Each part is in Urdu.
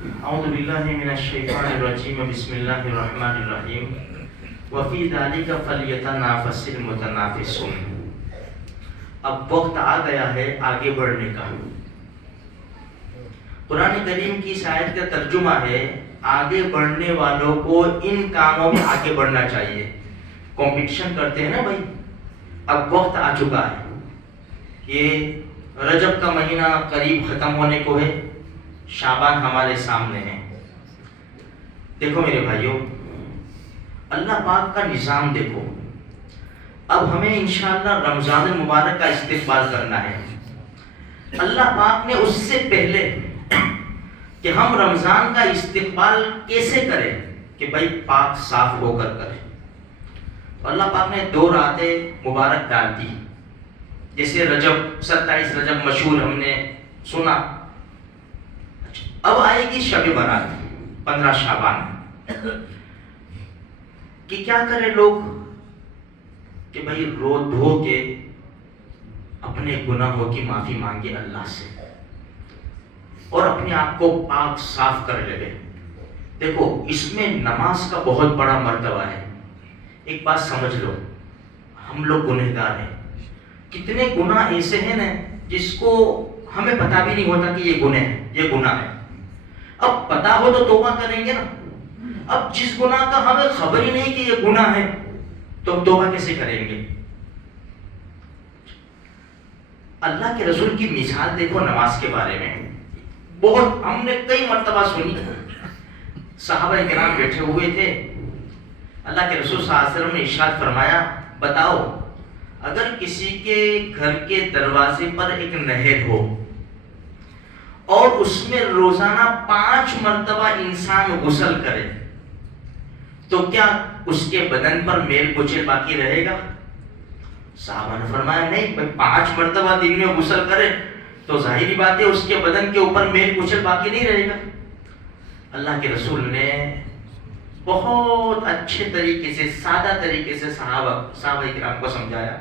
اعوذ باللہ من الشیطان الرجیم بسم اللہ الرحمن الرحیم وفی ذالک فلیتنافس المتنافسون. اب وقت آ گیا ہے آگے بڑھنے کا. قرآن کریم کی اس آیت کا ترجمہ ہے آگے بڑھنے والوں کو ان کاموں میں آگے بڑھنا چاہیے. کمپٹیشن کرتے ہیں نا بھائی. اب وقت آ چکا ہے. یہ رجب کا مہینہ قریب ختم ہونے کو ہے. شعبان ہمارے سامنے ہے. دیکھو میرے بھائیوں, اللہ پاک کا نظام دیکھو. اب ہمیں انشاءاللہ رمضان المبارک کا استقبال کرنا ہے. اللہ پاک نے اس سے پہلے کہ ہم رمضان کا استقبال کیسے کریں کہ بھائی پاک صاف ہو کر کریں. اللہ پاک نے 2 راتیں مبارک ڈال دی. جیسے رجب 27 رجب مشہور ہم نے سنا. اب آئے گی شب برات 15 شعبان. کہ کیا کرے لوگ کہ بھائی رو دھو کے اپنے گناہوں کی معافی مانگے اللہ سے اور اپنے آپ کو پاک صاف کر لے. دیکھو اس میں نماز کا بہت بڑا مرتبہ ہے. ایک بات سمجھ لو, ہم لوگ گنہگار ہیں. کتنے گناہ ایسے ہیں نا جس کو ہمیں پتہ بھی نہیں ہوتا کہ یہ گناہ ہے, یہ گناہ ہے. اب پتہ ہو تو توبہ کریں گے نا. اب جس گناہ کا ہمیں خبر ہی نہیں کہ یہ گناہ ہے تو ہم توبہ کیسے کریں گے؟ اللہ کے رسول کی مثال دیکھو نماز کے بارے میں. بہت ہم نے کئی مرتبہ سنی. صحابہ کرام بیٹھے ہوئے تھے. اللہ کے رسول صلی اللہ علیہ وسلم نے ارشاد فرمایا, بتاؤ اگر کسی کے گھر کے دروازے پر ایک نہر ہو اور اس میں روزانہ 5 مرتبہ انسان غسل کرے تو کیا اس کے بدن پر میل کچل باقی رہے گا؟ صحابہ نے فرمایا نہیں بھائی, 5 مرتبہ دن میں غسل کرے تو ظاہری بات ہے اس کے بدن کے اوپر میل کچل باقی نہیں رہے گا. اللہ کے رسول نے بہت اچھے طریقے سے, سادہ طریقے سے صحابہ کرام کو سمجھایا.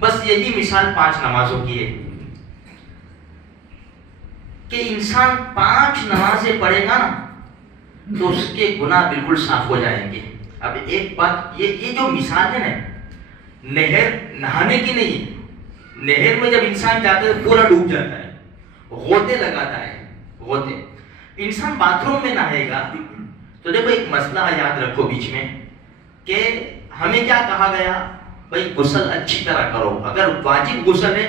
بس یہی مثال 5 نمازوں کی ہے کہ انسان 5 نمازیں پڑھے گا نا تو اس کے گناہ بالکل صاف ہو جائیں گے. اب ایک بات, یہ جو مثال ہے نا, نہر نہانے کی نہیں. نہر میں جب انسان جاتا ہے پورا ڈوب جاتا ہے, غوطے لگاتا ہے, غوطے. انسان باتھ روم میں نہائے گا تو دیکھو ایک مسئلہ یاد رکھو بیچ میں کہ ہمیں کیا کہا گیا, بھائی غسل اچھی طرح کرو. اگر واجب غسل ہے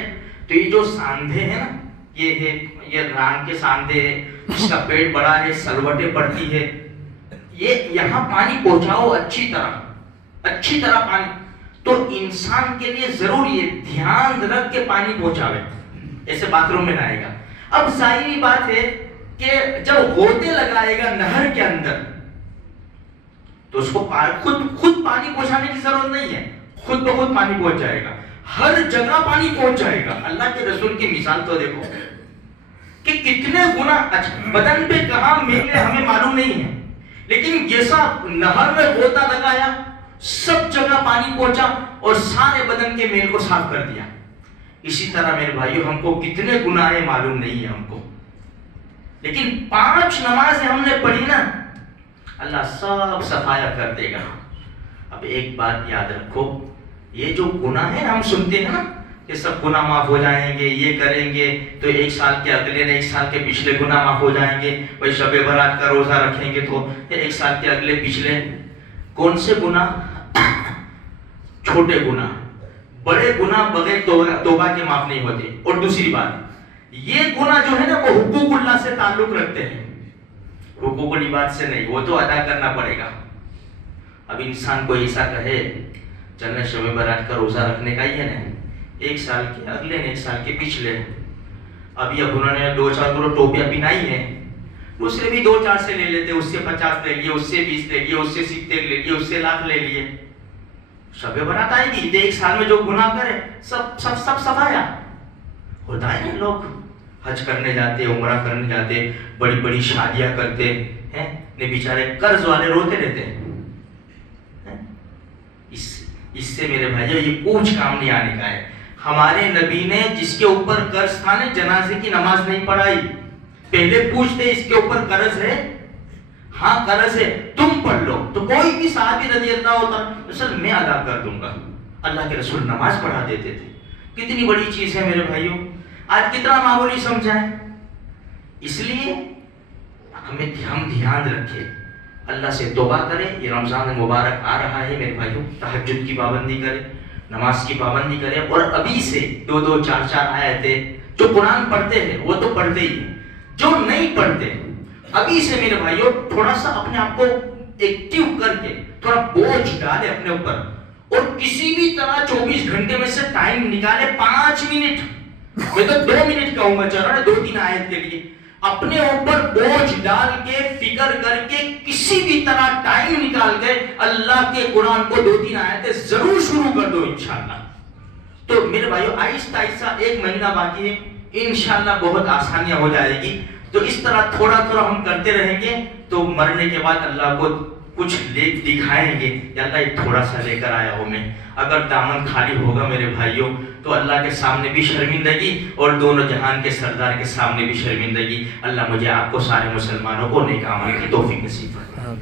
تو یہ جو ساندھے ہیں نا, یہ ہے, یہ ران کے ساندھے ہے, اس کا پیٹ بڑا ہے, سلوٹیں پڑتی ہے, یہ یہاں پانی پہنچاؤ اچھی طرح پانی. تو انسان کے لیے ضرور یہ دھیان رکھ کے پانی پہنچاوے, ایسے باتھ روم میں نہائے گا. اب ظاہری بات ہے کہ جب غوطے لگائے گا نہر کے اندر تو اس کو خود پانی پہنچانے کی ضرورت نہیں ہے, خود بخود پانی پہنچ جائے گا. ہر جگہ پانی پہنچ جائے گا. اللہ کے رسول کی مثال تو دیکھو کہ کتنے گناہ. بدن پہ کہاں میلے ہمیں معلوم نہیں ہے, لیکن جیسا نہر میں غوطہ لگایا سب جگہ پانی پہنچا اور سارے بدن کے میل کو صاف کر دیا. اسی طرح میرے بھائیو ہم کو کتنے گناہ معلوم نہیں ہے ہم کو, لیکن 5 نمازیں ہم نے پڑھی نا, اللہ سب صفایا کر دے گا. اب ایک بات یاد رکھو, یہ جو گناہ ہے ہم سنتے ہیں نا کہ سب گناہ معاف ہو جائیں گے, یہ کریں گے تو 1 سال کے اگلے نے 1 سال کے پچھلے گناہ معاف ہو جائیں گے, بھائی شب برات کا روزہ رکھیں گے تو 1 سال کے اگلے پچھلے. کون سے گناہ؟ چھوٹے گناہ. بڑے گناہ بغیر توبہ کے معاف نہیں ہوتے. اور دوسری بات, یہ گناہ جو ہے نا وہ حقوق اللہ سے تعلق رکھتے ہیں, حقوق العباد سے نہیں, وہ تو ادا کرنا پڑے گا. اب انسان کو ایسا کہے چلنا شب برات کا روزہ رکھنے کا ہی ہے نا, 1 سال کے اگلے نے 1 سال کے پچھلے. ابھی اب انہوں نے 2-4 کروڑ ٹوپیاں پہنائی ہیں, دوسرے بھی 2-4 سے لے لیتے, اس سے 50 لے لیے, اس سے 20 لے لیے, اس سے 70 لے لیے, اس سے 1,00,000 لے لیے. شب برات آئے گی 1 سال میں جو گناہ کرے سب صفایا ہوتا ہے. لوگ حج کرنے جاتے, عمرہ کرنے جاتے, بڑی بڑی شادیاں کرتے ہیں, بیچارے قرض والے روتے رہتے ہیں. اس سے میرے بھائیو یہ کچھ کام نہیں آنے کا ہے. ہمارے نبی نے جس کے اوپر قرض تھا نا, جنازے کی نماز نہیں پڑھائی. پہلے پوچھتے اس کے اوپر قرض ہے؟ ہاں قرض ہے، تم پڑھ لو. تو کوئی بھی صحابی رضی اللہ عنہ سر میں ادا کر دوں گا. اللہ کے رسول نماز پڑھا دیتے تھے. کتنی بڑی چیز ہے میرے بھائیوں، آج کتنا معمولی سمجھا ہے. اس لیے ہم دھیان رکھیں، اللہ سے توبہ کریں. یہ رمضان مبارک آ رہا ہے میرے بھائیوں، تہجد کی پابندی کریں، نماز کی پابندی کریں. اور ابھی سے 2 4 آیتیں جو قرآن پڑھتے ہیں وہ تو پڑھتے ہی ہیں، جو نہیں پڑھتے ابھی سے میرے بھائیوں تھوڑا سا اپنے آپ کو ایکٹیو کر کے تھوڑا بوجھ ڈالے اپنے اوپر، اور کسی بھی طرح 24 گھنٹے میں سے ٹائم نکالے 5 منٹ، میں تو 2 منٹ کہوں گا، چلو نا 2 3 آیت کے لیے اپنے اوپر بوجھ ڈال کے فکر کر کے کسی بھی طرح ٹائم نکال کے اللہ کے قرآن کو 2 3 آیتیں ضرور شروع کر دو انشاءاللہ. تو میرے بھائیو آہستہ آہستہ 1 مہینہ باقی ہے، انشاءاللہ بہت آسانیاں ہو جائے گی. تو اس طرح تھوڑا تھوڑا ہم کرتے رہیں گے تو مرنے کے بعد اللہ کو کچھ لے دکھائیں گے یا اللہ یہ تھوڑا سا لے کر آیا ہوں میں. اگر دامن خالی ہوگا میرے بھائیوں تو اللہ کے سامنے بھی شرمندگی اور دونوں جہان کے سردار کے سامنے بھی شرمندگی. اللہ مجھے آپ کو سارے مسلمانوں کو نیک اعمال کی توفیق نصیب فرمائے.